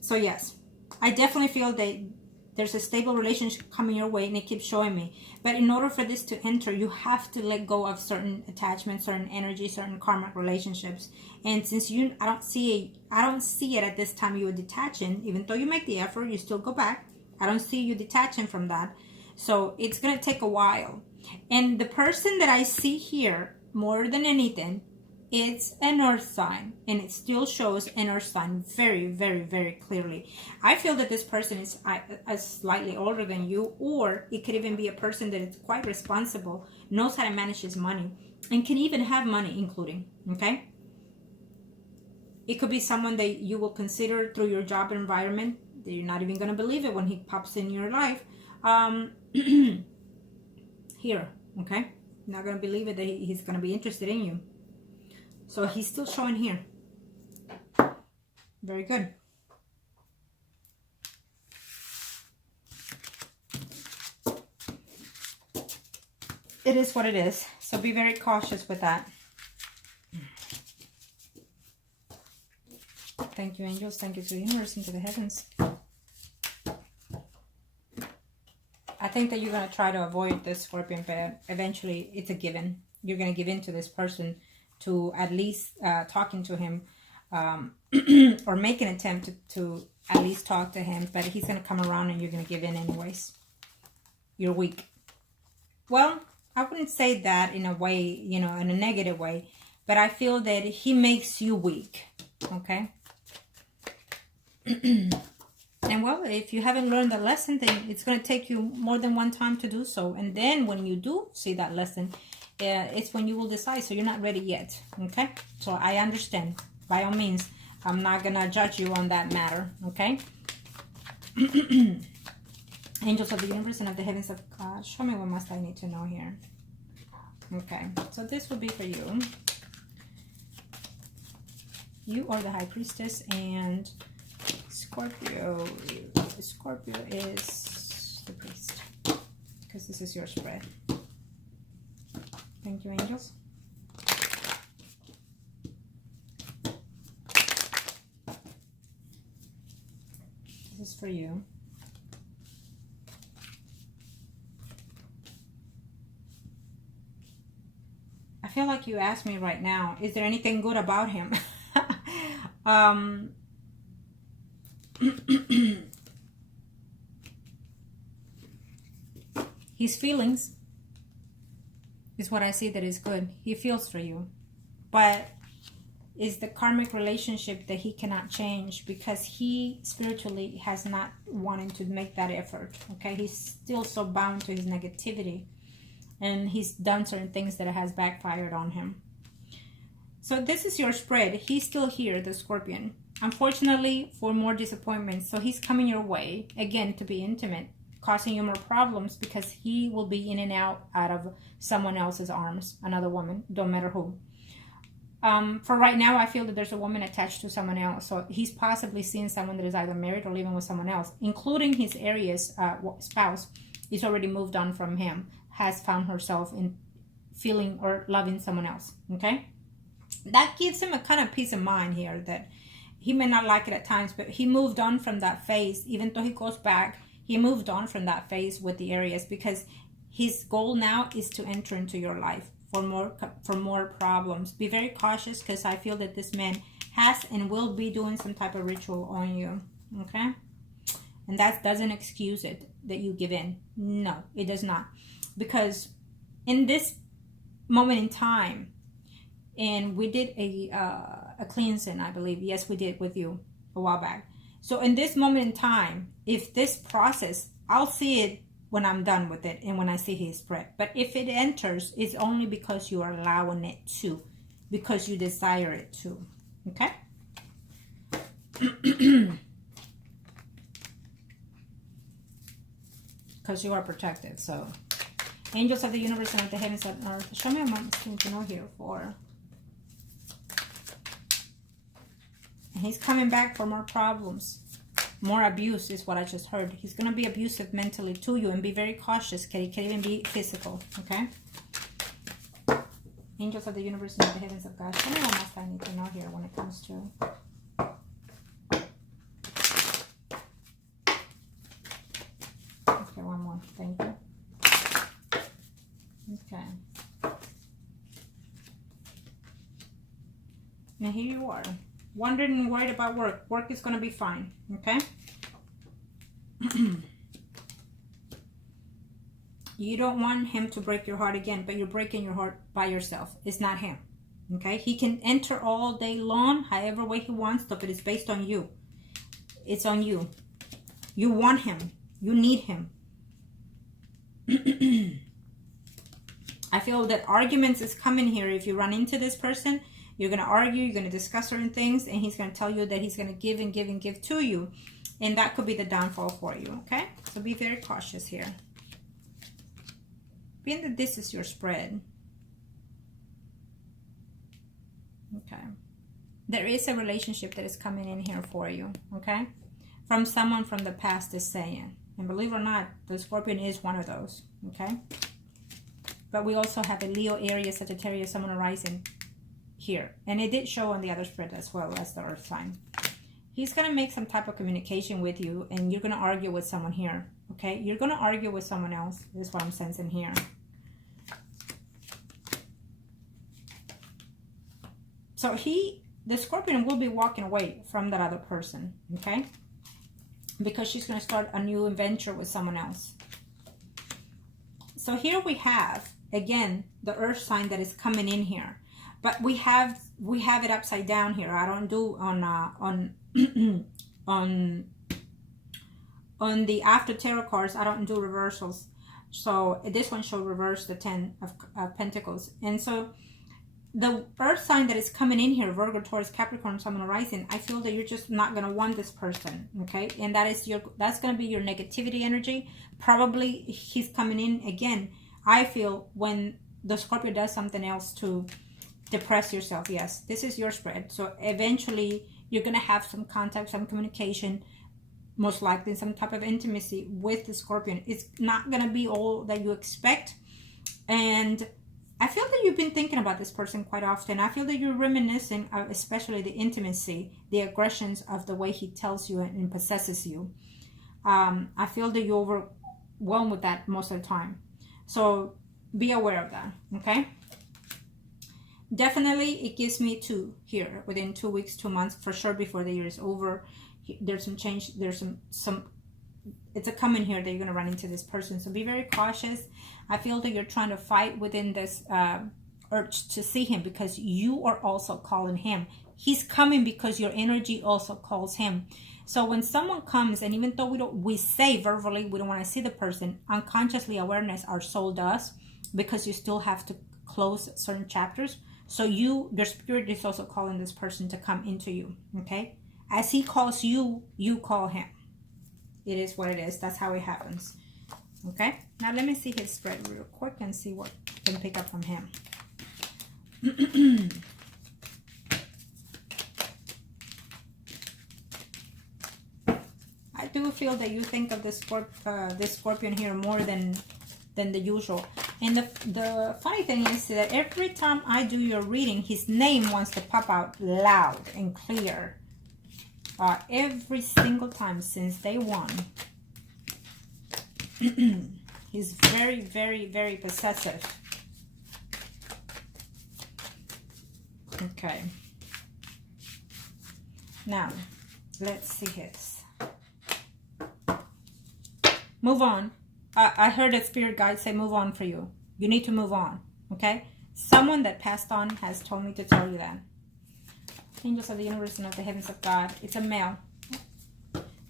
So yes, I definitely feel that there's a stable relationship coming your way, and it keeps showing me. But in order for this to enter, you have to let go of certain attachments, certain energy, certain karmic relationships. And since I don't see it at this time you are detaching, even though you make the effort, you still go back. I don't see you detaching from that. So it's going to take a while. And the person that I see here, more than anything, it's an earth sign, and it still shows an earth sign very, very, very clearly. I feel that this person is slightly older than you, or it could even be a person that is quite responsible, knows how to manage his money, and can even have money including, okay? It could be someone that you will consider through your job environment. That you're not even going to believe it when he pops in your life. Here, okay? You're not going to believe it that he's going to be interested in you. So he's still showing here. Very good. It is what it is. So be very cautious with that. Thank you, angels. Thank you to the universe and to the heavens. I think that you're going to try to avoid this, Scorpion, but eventually it's a given. You're going to give in to this person, to at least talking to him, or make an attempt to at least talk to him, but he's going to come around and you're going to give in anyways. You're weak. Well, I wouldn't say that in a way, you know, in a negative way, but I feel that he makes you weak, okay? And well, if you haven't learned the lesson, then it's going to take you more than one time to do so. And then when you do see that lesson, it's when you will decide. So you're not ready yet, okay? So I understand. By all means, I'm not going to judge you on that matter, okay? Angels of the universe and of the heavens of God, show me what must I need to know here. Okay, so this will be for you. You are the High Priestess, and Scorpio is the priest, because this is your spread. Thank you, angels. This is for you. I feel like you asked me right now, is there anything good about him? His feelings is what I see that is good. He feels for you, but is the karmic relationship that he cannot change because he spiritually has not wanted to make that effort. Okay, he's still so bound to his negativity, and he's done certain things that has backfired on him. So this is your spread. He's still here, the Scorpion, unfortunately, for more disappointments. So he's coming your way again to be intimate, causing you more problems because he will be in and out of someone else's arms, another woman, don't matter who. For right now, I feel that there's a woman attached to someone else. So he's possibly seeing someone that is either married or living with someone else, including his Aries spouse. He's already moved on from him, has found herself in feeling or loving someone else. Okay, that gives him a kind of peace of mind here that he may not like it at times, but he moved on from that phase. Even though he goes back, he moved on from that phase with the Aries, because his goal now is to enter into your life for more problems. Be very cautious, because I feel that this man has and will be doing some type of ritual on you. Okay, and that doesn't excuse it that you give in. No, it does not, because in this moment in time, and we did a cleansing, I believe. Yes, we did with you a while back. So in this moment in time, if this process, I'll see it when I'm done with it and when I see his spread. But if it enters, it's only because you are allowing it to, because you desire it to. Okay? Because you are protected. So, angels of the universe and of the heavens and earth, show me what I need to know here for. And he's coming back for more problems. More abuse is what I just heard. He's going to be abusive mentally to you, and be very cautious. It can even be physical. Okay? Angels of the universe and of the heavens of God. Show me what else I need to know here when it comes to And here you are, wondering and worried about work. Work is going to be fine, okay? You don't want him to break your heart again, but you're breaking your heart by yourself. It's not him, okay? He can enter all day long, however way he wants to, but it's based on you. It's on you. You want him. You need him. I feel that arguments is coming here. If you run into this person, you're going to argue, you're going to discuss certain things, and he's going to tell you that he's going to give and give and give to you. And that could be the downfall for you, okay? So be very cautious here. Being that this is your spread. Okay. There is a relationship that is coming in here for you, okay? From someone from the past is saying. And believe it or not, the Scorpion is one of those, okay? But we also have a Leo, Aries, Sagittarius, Sun, Moon, Rising here. And it did show on the other spread as well as the Earth sign. He's going to make some type of communication with you, and you're going to argue with someone here, okay? You're going to argue with someone else. This is what I'm sensing here. So the Scorpion will be walking away from that other person, okay? Because she's going to start a new adventure with someone else. So here we have, again, the Earth sign that is coming in here. But we have it upside down here. I don't do on the after tarot cards, I don't do reversals. So this one showed reverse the 10 of Pentacles. And so the Earth sign that is coming in here, Virgo, Taurus, Capricorn, Sun, Moon, Rising, I feel that you're just not going to want this person, okay? And that's going to be your negativity energy. Probably he's coming in again. I feel when the Scorpio does something else to depress yourself. Yes, this is your spread. So eventually you're going to have some contact, some communication, most likely some type of intimacy with the Scorpion. It's not going to be all that you expect. And I feel that you've been thinking about this person quite often. I feel that you're reminiscing of especially the intimacy, the aggressions of the way he tells you and possesses you. I feel that you're overwhelmed with that most of the time. So be aware of that, okay? Definitely, it gives me 2 here within 2 weeks, 2 months, for sure before the year is over. There's some change. There's some it's a coming here that you're going to run into this person. So be very cautious. I feel that you're trying to fight within this urge to see him because you are also calling him. He's coming because your energy also calls him. So when someone comes, and even though we say verbally we don't want to see the person, unconsciously awareness, our soul does, because you still have to close certain chapters. So your spirit is also calling this person to come into you, okay? As he calls you, you call him. It is what it is. That's how it happens. Okay? Now let me see his spread real quick and see what I can pick up from him. I do feel that you think of this Scorpion here more than the usual. And the funny thing is that every time I do your reading, his name wants to pop out loud and clear. Every single time since day one. He's very, very, very possessive. Okay. Now, let's see his. Move on. I heard a spirit guide say move on for you. You need to move on. Okay? Someone that passed on has told me to tell you that. Angels of the universe and of the heavens of God. It's a male.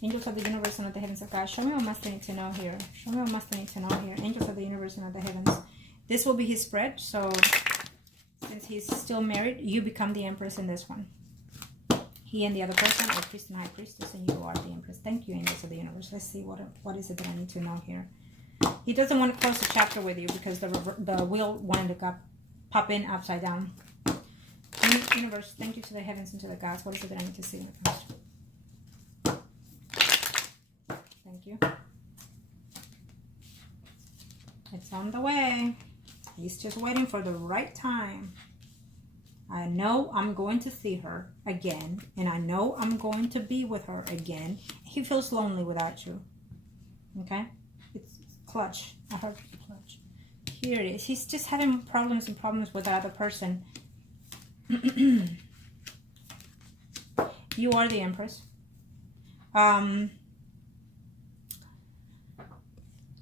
Angels of the universe and of the heavens of God. Show me what must I need to know here. Show me what must I need to know here. Angels of the universe and of the heavens. This will be his spread. So, since he's still married, you become the empress in this one. He and the other person are priest and high priestess, and you are the empress. Thank you, angels of the universe. Let's see what is it that I need to know here. He doesn't want to close the chapter with you because the wheel wanted to pop in upside down. Universe, thank you to the heavens and to the gods. What is it that I need to see? Thank you. It's on the way. He's just waiting for the right time. I know I'm going to see her again, and I know I'm going to be with her again. He feels lonely without you. Okay? It's clutch. I heard clutch. Here it is. He's just having problems with that other person. You are the Empress.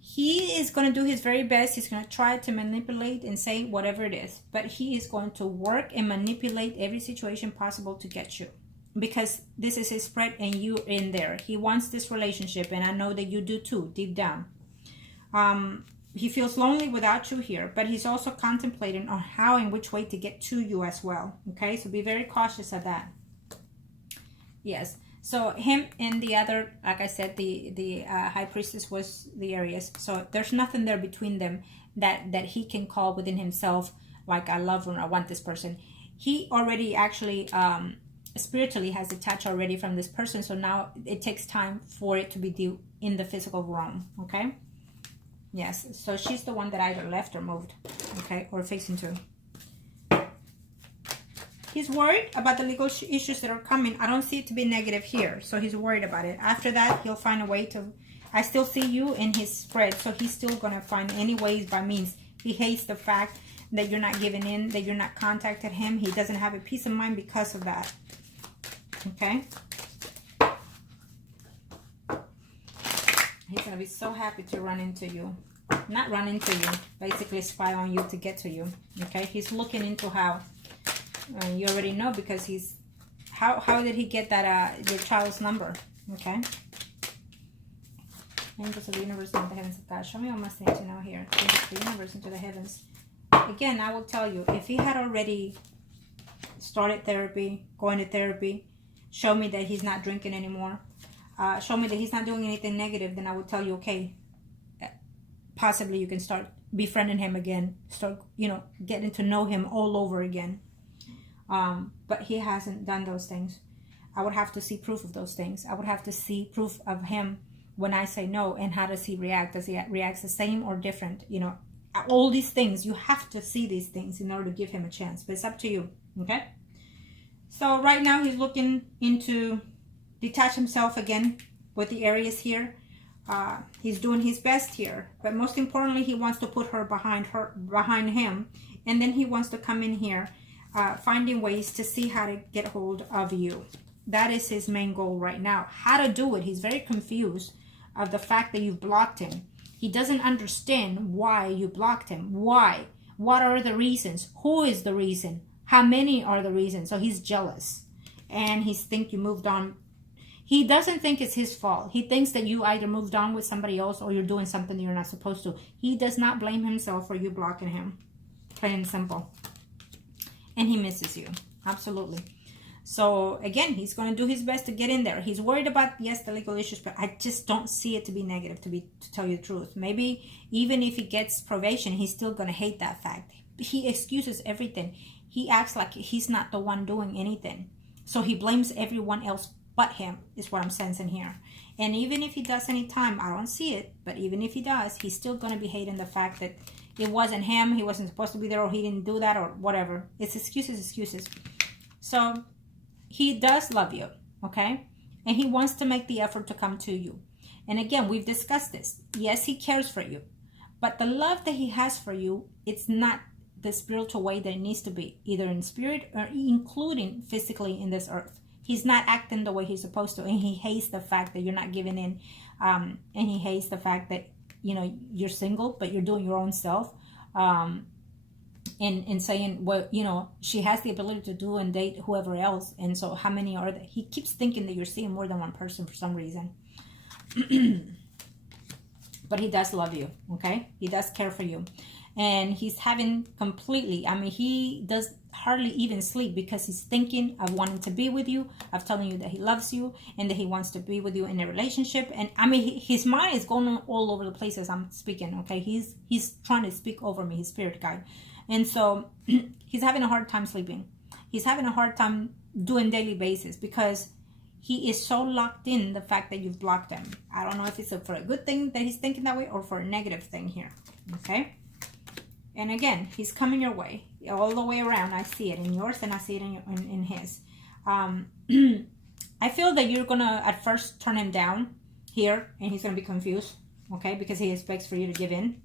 He is going to do his very best. He's going to try to manipulate and say whatever it is. But he is going to work and manipulate every situation possible to get you. Because this is his spread and you're in there. He wants this relationship. And I know that you do too, deep down. He feels lonely without you here. But he's also contemplating on how and which way to get to you as well. Okay, so be very cautious of that. Yes. So him and the other, like I said, the High Priestess was the Aries. So there's nothing there between them that he can call within himself, like I love or I want this person. He already actually spiritually has detached already from this person. So now it takes time for it to be due in the physical realm. Okay. Yes. So she's the one that either left or moved. Okay. Or fixing to. He's worried about the legal issues that are coming. I don't see it to be negative here. So he's worried about it. After that, he'll find a way to... I still see you in his spread. So he's still going to find any ways by means. He hates the fact that you're not giving in, that you're not contacted him. He doesn't have a peace of mind because of that. Okay? He's going to be so happy to run into you. Not run into you. Basically spy on you to get to you. Okay? He's looking into how... you already know because he's... How did he get that your child's number? Okay? Angels of the universe and the heavens of God. Show me what must need to know here. Angels of the universe into the heavens. Again, I will tell you, if he had already started therapy, going to therapy, show me that he's not drinking anymore, show me that he's not doing anything negative, then I would tell you, okay, possibly you can start befriending him again, start, getting to know him all over again. But he hasn't done those things. I would have to see proof of those things. I would have to see proof of him when I say no, and how does he react? Does he react the same or different? All these things, you have to see these things in order to give him a chance. But it's up to you, okay? So right now he's looking into detach himself again with the Aries here. He's doing his best here. But most importantly, he wants to put her behind him. And then he wants to come in here, finding ways to see how to get hold of you. That is his main goal right now. How to do it. He's very confused of the fact that you've blocked him. He doesn't understand why you blocked him. Why? What are the reasons? Who is the reason? How many are the reasons? So he's jealous. And he thinks you moved on. He doesn't think it's his fault. He thinks that you either moved on with somebody else or you're doing something that you're not supposed to. He does not blame himself for you blocking him. Plain and simple. And he misses you. Absolutely. So again, he's going to do his best to get in there. He's worried about, yes, the legal issues, but I just don't see it to be negative, to tell you the truth. Maybe even if he gets probation, he's still going to hate that fact. He excuses everything. He acts like he's not the one doing anything. So he blames everyone else but him, is what I'm sensing here. And even if he does any time, I don't see it, but even if he does, he's still going to be hating the fact that it wasn't him, he wasn't supposed to be there, or he didn't do that, or whatever. It's excuses. So he does love you, okay? And he wants to make the effort to come to you. And again, we've discussed this. Yes, he cares for you. But the love that he has for you, it's not the spiritual way that it needs to be. Either in spirit or including physically in this earth. He's not acting the way he's supposed to. And he hates the fact that you're not giving in. And he hates the fact that, you're single, but you're doing your own self. And saying, well, she has the ability to do and date whoever else. And so how many are there? He keeps thinking that you're seeing more than one person for some reason. But he does love you, okay? He does care for you. And he's having completely, he does hardly even sleep because he's thinking of wanting to be with you, of telling you that he loves you and that he wants to be with you in a relationship. And his mind is going all over the place as I'm speaking, okay? He's trying to speak over me, his spirit guide. And so he's having a hard time sleeping. He's having a hard time doing daily basis because he is so locked in the fact that you've blocked him. I don't know if it's for a good thing that he's thinking that way or for a negative thing here. Okay? And again, he's coming your way. All the way around. I see it in yours and I see it in his. I feel that you're going to at first turn him down here and he's going to be confused. Okay? Because he expects for you to give in.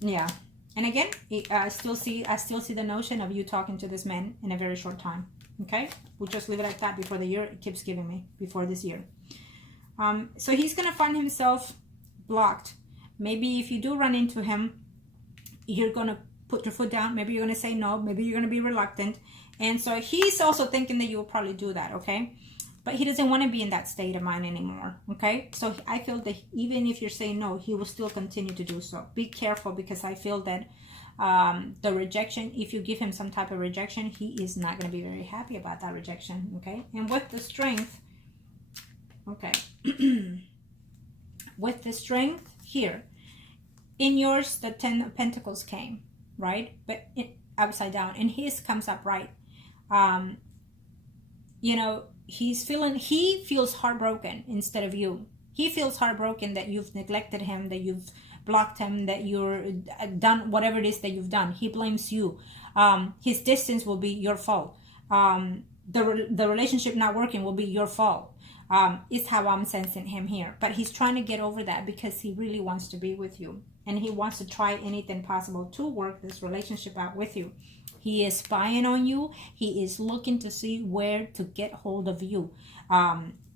Yeah, And again, I still see the notion of you talking to this man in a very short time. Okay, we'll just leave it like that before the year. It keeps giving me before this year. So he's gonna find himself blocked. Maybe if you do run into him, you're gonna put your foot down. Maybe you're gonna say no. Maybe you're gonna be reluctant. And so he's also thinking that you will probably do that. Okay, but he doesn't want to be in that state of mind anymore. Okay, so I feel that even if you're saying no, he will still continue to do so. Be careful, because I feel that the rejection, if you give him some type of rejection, he is not going to be very happy about that rejection. Okay, and with the strength, okay, with the strength here, in yours, the 10 of Pentacles came, right? But it upside down, and his comes up right. You know, he feels heartbroken instead of you. He feels heartbroken that you've neglected him, that you've blocked him, that you're done whatever it is that you've done. He blames you. His distance will be your fault. The relationship not working will be your fault. Is how I'm sensing him here. But he's trying to get over that, because he really wants to be with you, and he wants to try anything possible to work this relationship out with you. He is spying on you. He is looking to see where to get hold of you.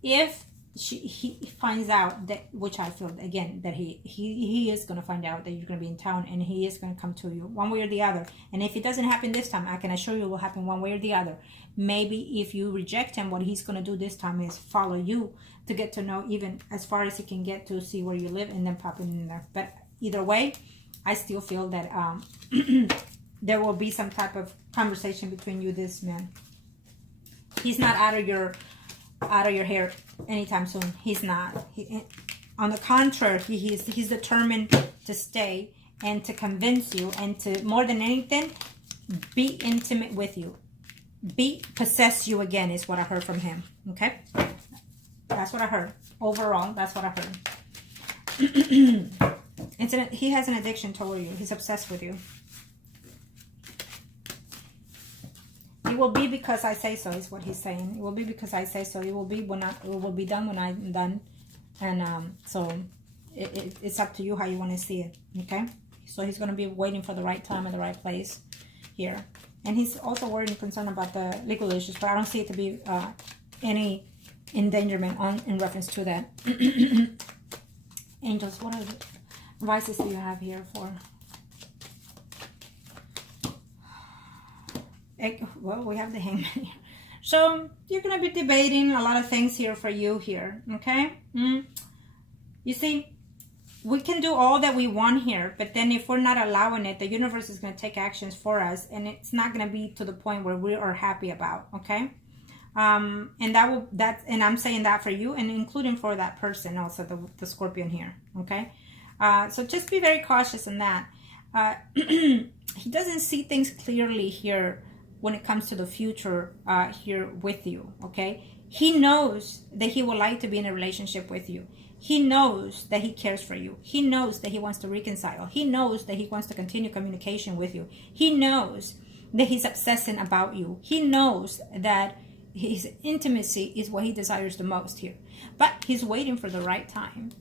If he finds out that, which I feel again that he is going to find out that you're going to be in town, and he is going to come to you one way or the other. And if it doesn't happen this time, I can assure you it will happen one way or the other. Maybe if you reject him, what he's going to do this time is follow you to get to know even as far as he can get to see where you live, and then pop in there. But either way, I still feel that there will be some type of conversation between you, this man. He's not out of your hair anytime soon. He's not. On the contrary, he's determined to stay and to convince you, and to, more than anything, be intimate with you. Possess you again is what I heard from him. Okay, that's what I heard. Overall, that's what I heard. He has an addiction toward you. He's obsessed with you. It will be because I say so, is what he's saying. It will be because I say so. It will be it will be done when I'm done. And so it's up to you how you want to see it. Okay, so he's going to be waiting for the right time and the right place here. And he's also worried and concerned about the legal issues, but I don't see it to be any endangerment in reference to that. Angels, what advices do you have here for? Well, we have the Hangman here. So you're going to be debating a lot of things here for you here, okay? You see, we can do all that we want here, but then if we're not allowing it, the universe is going to take actions for us, and it's not going to be to the point where we are happy about, okay? And and I'm saying that for you, and including for that person also, the Scorpion here, okay? So just be very cautious in that. He doesn't see things clearly here when it comes to the future here with you, okay? He knows that he would like to be in a relationship with you. He knows that he cares for you. He knows that he wants to reconcile. He knows that he wants to continue communication with you. He knows that he's obsessing about you. He knows that his intimacy is what he desires the most here. But he's waiting for the right time,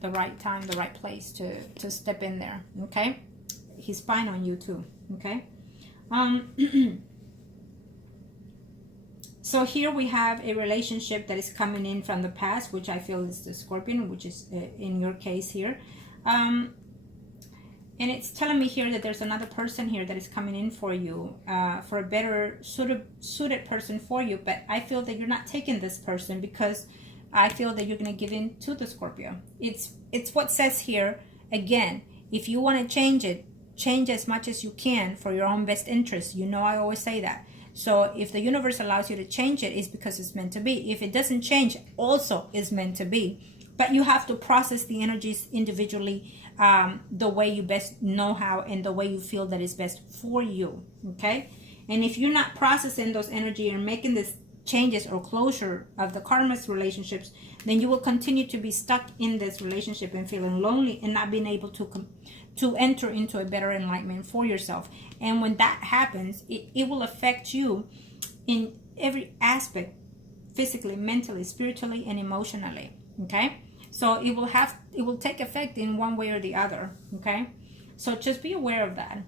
the right place to step in there, okay? He's spying on you too, okay? So here we have a relationship that is coming in from the past, which I feel is the Scorpion, which is in your case here. And it's telling me here that there's another person here that is coming in for you, for a better suited person for you. But I feel that you're not taking this person, because I feel that you're going to give in to the Scorpio. It's what says here, again, if you want to change it, change as much as you can for your own best interest. You know I always say that. So if the universe allows you to change it, it's because it's meant to be. If it doesn't change, also is meant to be. But you have to process the energies individually, the way you best know how, and the way you feel that is best for you, okay? And if you're not processing those energy and making these changes or closure of the karmic relationships, then you will continue to be stuck in this relationship and feeling lonely and not being able to enter into a better enlightenment for yourself. And when that happens, it will affect you in every aspect, physically, mentally, spiritually, and emotionally, okay? So it will take effect in one way or the other, okay? So just be aware of that.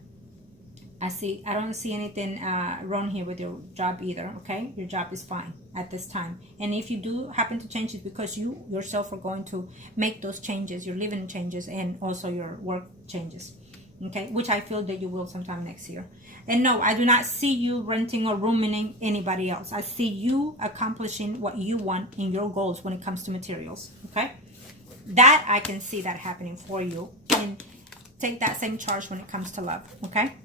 I don't see anything wrong here with your job either, okay? Your job is fine at this time. And if you do happen to change, it's because you yourself are going to make those changes, your living changes, and also your work changes, okay? Which I feel that you will sometime next year. And no, I do not see you renting or rooming anybody else. I see you accomplishing what you want in your goals when it comes to materials, okay? That I can see that happening for you. And take that same charge when it comes to love, okay?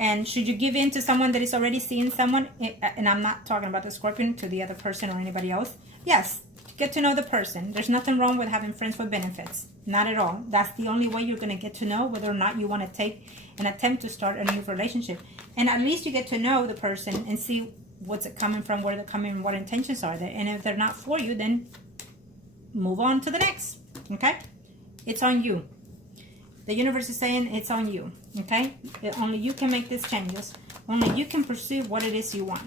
And should you give in to someone that is already seeing someone, and I'm not talking about the Scorpion, to the other person or anybody else, yes, get to know the person. There's nothing wrong with having friends with benefits. Not at all. That's the only way you're going to get to know whether or not you want to take an attempt to start a new relationship. And at least you get to know the person and see what's it coming from, where they're coming, what intentions are there. And if they're not for you, then move on to the next, okay? It's on you. The universe is saying it's on you, okay? Only you can make these changes. Only you can pursue what it is you want.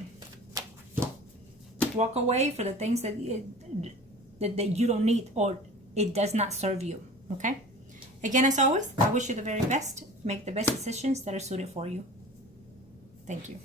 Walk away for the things that you don't need or it does not serve you, okay? Again, as always, I wish you the very best. Make the best decisions that are suited for you. Thank you.